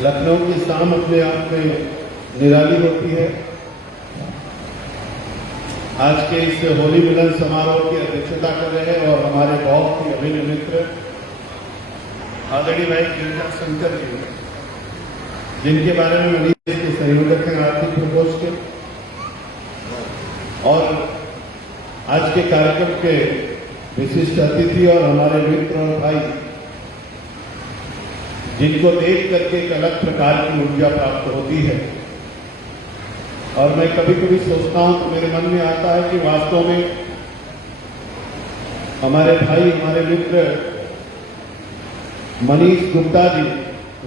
लखनऊ की शाम अपने आप में निराली होती है। आज के इस होली मिलन समारोह की अध्यक्षता कर रहे हैं और हमारे बहुत ही अभिन्न मित्र आदरणीय भाई गिरिजा शंकर जी, जिनके बारे में मनीष के संयोजक हैं आर्थिक प्रकोष्ठ के, और आज के कार्यक्रम के विशिष्ट अतिथि और हमारे मित्र और भाई, जिनको देख करके एक अलग प्रकार की ऊर्जा प्राप्त होती है। और मैं कभी कभी सोचता हूं तो मेरे मन में आता है कि वास्तव में हमारे भाई, हमारे मित्र मनीष गुप्ता जी,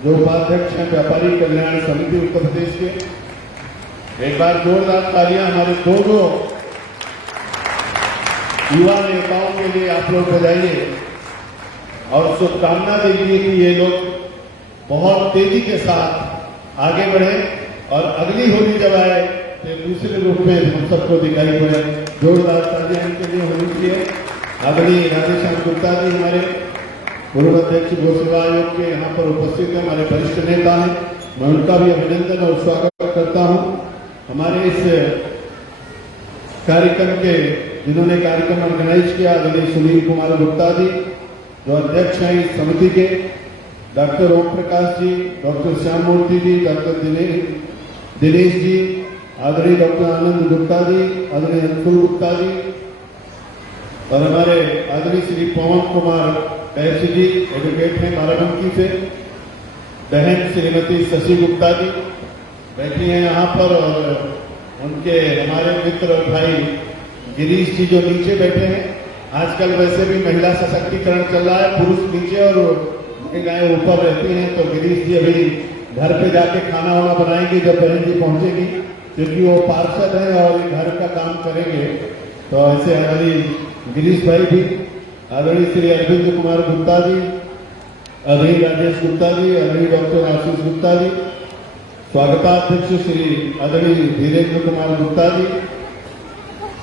जो उपाध्यक्ष हैं व्यापारी कल्याण समिति उत्तर प्रदेश के, एक बार जोरदार तालियां हमारे दोनों युवा नेताओं के लिए आप लोग बजाइए और शुभकामना दीजिए कि ये लोग बहुत तेजी के साथ आगे बढ़े और अगली होली जब आए तो दूसरे रूप में हम सबको दिखाई पड़े। जोरदार तालियां इनके लिए होनी चाहिए। आदरणीय राधेश्याम गुप्ता जी हमारे पूर्व अध्यक्ष गो सेवा आयोग के यहाँ पर उपस्थित हैं, हमारे वरिष्ठ नेता हैं, मैं उनका भी अभिनंदन और स्वागत करता हूँ। हमारे इस कार्यक्रम के जिन्होंने कार्यक्रम ऑर्गेनाइज किया, आदरणीय सुनील कुमार गुप्ता जी जो अध्यक्ष हैं इस समिति के, डॉक्टर ओम प्रकाश जी, डॉक्टर श्याम मूर्ति जी, डॉक्टर दिनेश जी, आदरणीय डॉक्टर आनंद गुप्ता जी, आदरणीय अंकुल गुप्ता जी, और हमारे आदरणीय श्री पवन कुमार कैसी जी एडवोकेट हैं बाराबंकी से, बहन श्रीमती शशि गुप्ता जी बैठी हैं यहाँ पर, और उनके हमारे मित्र और भाई गिरीश जी जो नीचे बैठे हैं। आजकल वैसे भी महिला सशक्तिकरण चल रहा है, पुरुष नीचे और महिलाएं ऊपर रहती हैं, तो गिरीश जी अभी घर पे जाके खाना वाना बनाएंगे जब बहन जी पहुंचेगी, क्योंकि वो पार्षद हैं और घर का काम करेंगे। तो ऐसे हमारी गिरीश भाई भी, आदरणीय श्री अरविंद कुमार गुप्ता जी, आदरणीय राजेश गुप्ता जी, आदरणीय डॉक्टर आशीष गुप्ता जी, स्वागताध्यक्ष श्री आदरणीय धीरेन्द्र कुमार गुप्ता जी,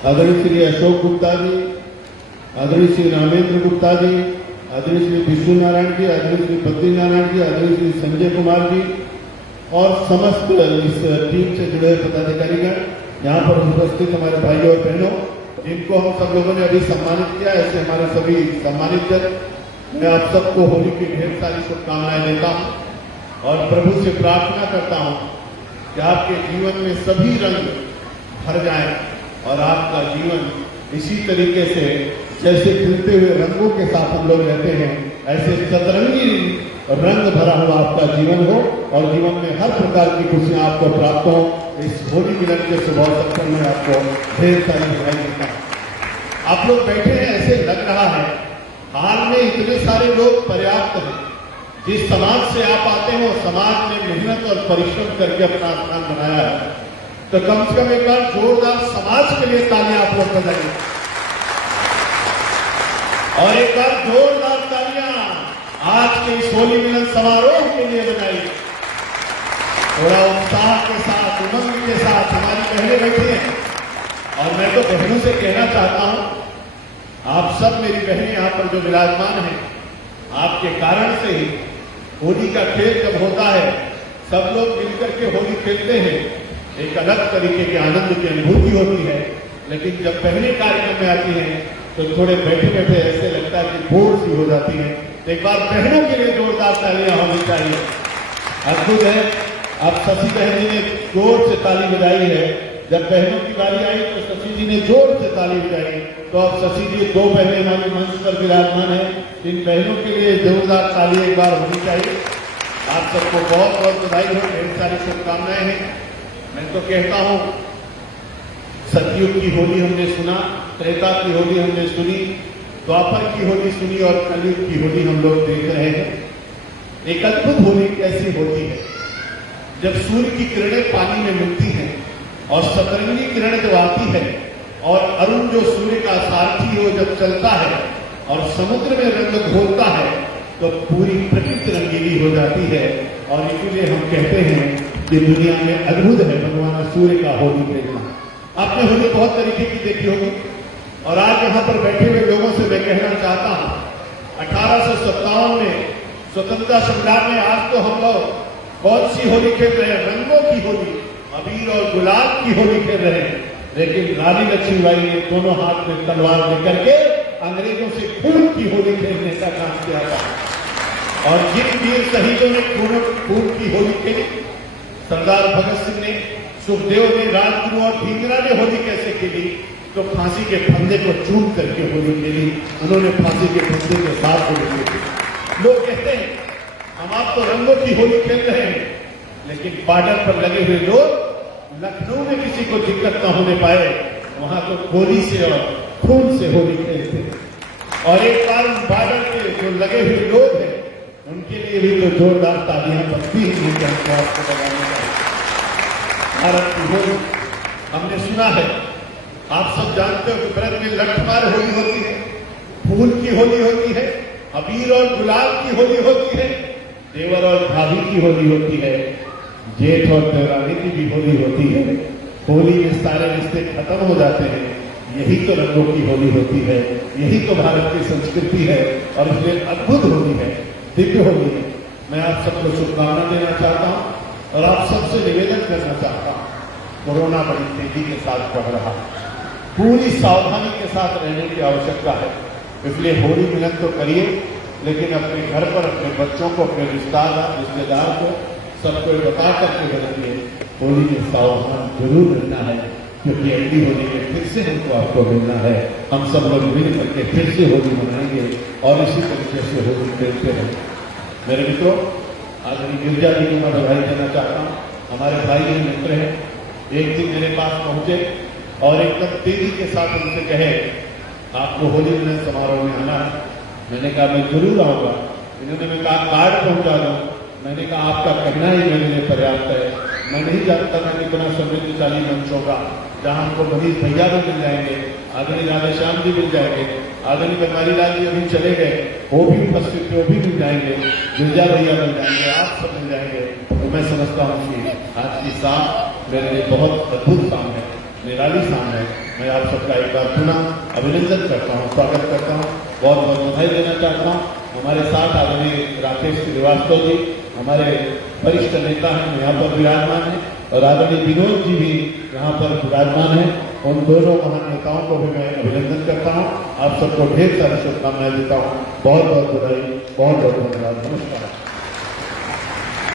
आदरणीय श्री अशोक गुप्ता जी, आदरणीय श्री रामेंद्र गुप्ता जी, आदरणीय श्री विष्णु नारायण जी, आदरणीय श्री बद्री नारायण जी, आदरणीय श्री संजय कुमार जी और समस्त इस टीम से जुड़े पदाधिकारीगण, यहाँ पर उपस्थित हमारे भाई और बहनों, जिनको हम सब लोगों ने अभी सम्मानित किया, ऐसे हमारे सभी सम्मानित जन, मैं आप सबको होली की ढेर सारी शुभकामनाएं देता हूँ और प्रभु से प्रार्थना करता हूँ कि आपके जीवन में सभी रंग भर जाएं और आपका जीवन इसी तरीके से जैसे खिलते हुए रंगों के साथ हम लोग रहते हैं, ऐसे सतरंगी रंग भरा हुआ आपका जीवन हो और जीवन में हर प्रकार की खुशियां आपको प्राप्त हो। इस होली मिलन के शुभ अवसर पर मैं आपको ढेर सारी बधाई देता हूं। आप लोग बैठे हैं, ऐसे लग रहा है हाल में इतने सारे लोग पर्याप्त हैं। जिस समाज से आप आते हो, समाज ने मेहनत और परिश्रम करके अपना स्थान बनाया है, तो कम से कम एक बार जोरदार समाज के लिए तालियां आप लोग बजाइए और एक बार जोरदार तालियां आज के इस होली मिलन समारोह के लिए बजाइए। थोड़ा उत्साह के साथ, उमंग के साथ हमारी बहनें बैठी हैं और मैं तो बहनों से कहना चाहता हूं, आप सब मेरी बहनें यहाँ पर जो विराजमान हैं, आपके कारण से ही होली का खेल जब होता है, सब लोग मिलकर के होली खेलते हैं, एक अलग तरीके के आनंद की अनुभूति होती है। लेकिन जब पहले कार्यक्रम में आती हैं तो थोड़े बैठे बैठे ऐसे लगता है कि बोर सी हो जाती है। तो एक बार बहनों के लिए जोरदार तालियां होनी चाहिए। अद्भुत है, अब शशि बहन जी ने जोर से ताली बजाई है। जब बहनों की बारी आई तो शशि जी ने जोर से ताली बजाई, तो अब शशि जी दो बहनें हमारे मंच पर विराजमान है, इन बहनों के लिए जोरदार ताली एक बार होनी चाहिए। आप सबको बहुत बहुत बधाई हो, ढेर सारी शुभकामनाएं हैं। मैं तो कहता हूं, सतयुग की होली हमने सुना, त्रेता की होली हमने सुनी, द्वापर की होली सुनी और कलयुग की होली हम लोग देख रहे हैं। एक अद्भुत होली कैसी होती है जब सूर्य की किरणें पानी में मिलती हैं और सतरंगी किरण जब आती है और अरुण जो सूर्य का सारथी हो जब चलता है और समुद्र में रंग घोलता है, तो पूरी प्रकृति रंगीली हो जाती है। और इसीलिए हम कहते हैं कि दुनिया में अद्भुत है भगवान सूर्य का होली प्रेरणा। आपने होली बहुत तरीके की देखी होगी और आज यहाँ पर बैठे हुए लोगों से मैं कहना चाहता हूँ, 1857 में स्वतंत्रता संग्राम में आज तो हम लोग कौन सी होली खेल रहे हैं? रंगों की होली, अबीर और गुलाल की होली खेल रहे हैं। लेकिन रानी लक्ष्मीबाई ने दोनों हाथ में तलवार लेकर के अंग्रेजों से खून की होली खेलने का काम किया था। और जिन वीर शहीदों ने खून की होली खेली, सरदार भगत सिंह ने, सुखदेव ने, राजगुरु और ढींगरा ने होली कैसे खेली? तो फांसी के फंदे को चूम करके होली खेली। उन्होंने फांसी के फंदे के साथ होली खेली। लोग कहते हैं हम आप तो रंगों की होली खेल रहे हैं, लेकिन बॉर्डर पर लगे हुए लोग लखनऊ में किसी को दिक्कत न होने पाए, वहां तो गोली से और खून से होली खेलते हैं। और एक बार उन बॉर्डर के जो लगे हुए लोग हैं, उनके लिए भी तो जोरदार तालियां बनती ही हमको आपको लगाने का। भारत की होली हमने सुना है, आप सब जानते हो कि ब्रज में लठमार होली होती है, फूल की होली होती है, अबीर और गुलाल की होली होती है, देवर और भाभी की होली होती है, जेठ और देवरानी की भी होली होती है। होली में सारे रिश्ते खत्म हो जाते हैं। यही तो रंगों की होली होती है, यही तो भारत की संस्कृति है और इसलिए अद्भुत होली है, दिव्य होली है। मैं आप सबको शुभकामना देना चाहता हूं और आप सबसे निवेदन करना चाहता हूं, कोरोना बड़ी तेजी के साथ बढ़ रहा है, पूरी सावधानी के साथ रहने की आवश्यकता है। इसलिए होली मिलन तो करिए, लेकिन अपने घर पर अपने बच्चों को, अपने रिश्तेदार को सबको बता करके रखिए। होली में सावधान जरूर रहना है, क्योंकि अगली होली में फिर से हमको आपको मिलना है। हम सब लोग मिल करके फिर से होली मनाएंगे और इसी तरीके से होली खेलते रहेंगे। मेरे मित्रों, आज गिरजा जी को मैं बधाई देना चाहता हूँ। हमारे भाई हैं, मित्र हैं। एक दिन मेरे पास पहुंचे और एकदम तेजी के साथ उनसे कहे आपको होली मिलन समारोह में आना है। मैंने कहा मैं जरूर आऊंगा। इन्होंने कहा कार्ड पहुंचा दो। मैंने कहा आपका कहना ही मेरे लिए पर्याप्त है। मैं नहीं जानता था कितना समृद्धशाली मंच होगा, जहां हमको मनीष भैया भी मिल जाएंगे, आदरणीय राधेश्याम जी मिल जाएंगे, आदरणीय बनवारी लाल जी अभी चले गए, वो भी उपस्थित थे, वो भी मिल जाएंगे, गिरजा भैया मिल जाएंगे, आप सब मिल जाएंगे। तो मैं समझता हूँ कि आज की शाम मेरे लिए बहुत अद्भुत शाम है, निराली शाम है। मैं आप सबका एक बार पुनः अभिनंदन करता हूँ, स्वागत करता हूँ, बहुत बहुत बधाई देना चाहता हूँ। हमारे साथ आदरणीय राकेश श्रीवास्तव जी हमारे वरिष्ठ नेता हैं, यहाँ पर विराजमान हैं, और आदरणीय विनोद जी भी यहाँ पर विराजमान हैं। उन दोनों महान नेताओं को भी मैं अभिनंदन करता हूँ। आप सबको ढेर सारी शुभकामनाएं देता हूँ। बहुत बहुत बधाई, बहुत बहुत धन्यवाद, नमस्कार।